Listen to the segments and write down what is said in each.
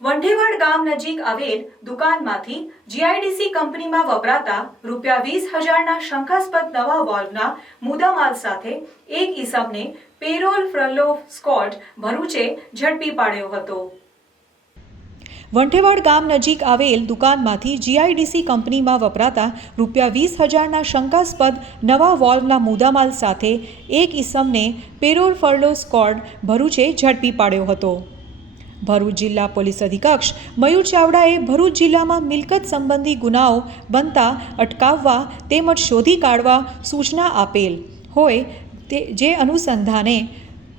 વંઢેવાડ ગામ નજીક આવેલ દુકાનમાંથી જીઆઈડીસી કંપનીમાં વપરાતા ₹20,000ના શંકાસ્પદ નવા વોલ્વના મુદ્દામાલ સાથે એક ઈસમને પેરોલ ફ્રલો સ્ક્વોડ ભરૂચે ઝડપી પાડ્યો હતો। વંઢેવાડ ગામ નજીક આવેલ દુકાનમાંથી જીઆઈડીસી કંપનીમાં વપરાતા ₹20,000ના શંકાસ્પદ નવા વોલ્વના મુદ્દામાલ સાથે એક ઈસમને પેરોલ ફ્રલો સ્ક્વોડ ભરૂચે ઝડપી પાડ્યો હતો। ભરૂચ જિલ્લા પોલીસ અધિક્ષક મયુર ચાવડાએ ભરૂચ જિલ્લામાં મિલકત સંબંધી ગુનાઓ બનતા અટકાવવા તેમજ શોધી કાઢવા સૂચના આપેલ હોય જે અનુસંધાને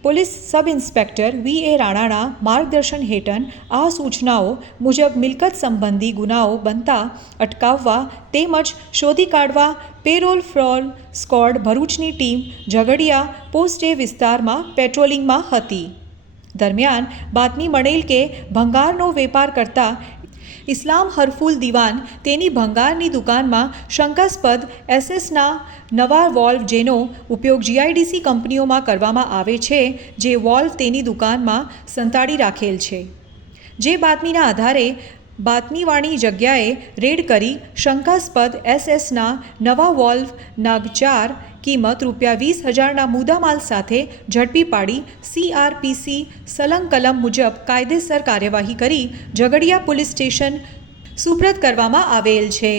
પોલીસ સબ ઇન્સ્પેક્ટર વી.એ. રાણાના માર્ગદર્શન હેઠળ આ સૂચનાઓ મુજબ મિલકત સંબંધી ગુનાઓ બનતા અટકાવવા તેમજ શોધી કાઢવા પેરોલ ફ્રલો સ્ક્વોડ ભરૂચની ટીમ ઝઘડિયા પોસ્ટે વિસ્તારમાં પેટ્રોલિંગમાં હતી। દરમિયાન બાતમી મળેલ કે ભંગારનો વેપાર કરતા ઇસ્લામ હરફુલ દિવાન તેની ભંગારની દુકાનમાં શંકાસ્પદ એસએસના નવા વોલ્વ જેનો ઉપયોગ જીઆઈડીસી કંપનીઓમાં કરવામાં આવે છે જે વોલ્વ તેની દુકાનમાં સંતાડી રાખેલ છે। જે બાતમીના આધારે બાતમીવાળી જગ્યાએ રેડ કરી શંકાસ્પદ એસએસના નવા વોલ્વ નગ 4 કિંમત ₹20,000ના મુદ્દામાલ સાથે ઝડપી પાડી CRPC સલંગ કલમ મુજબ કાયદેસર કાર્યવાહી કરી ઝઘડિયા પોલીસ સ્ટેશન સુપ્રત કરવામાં આવેલ છે।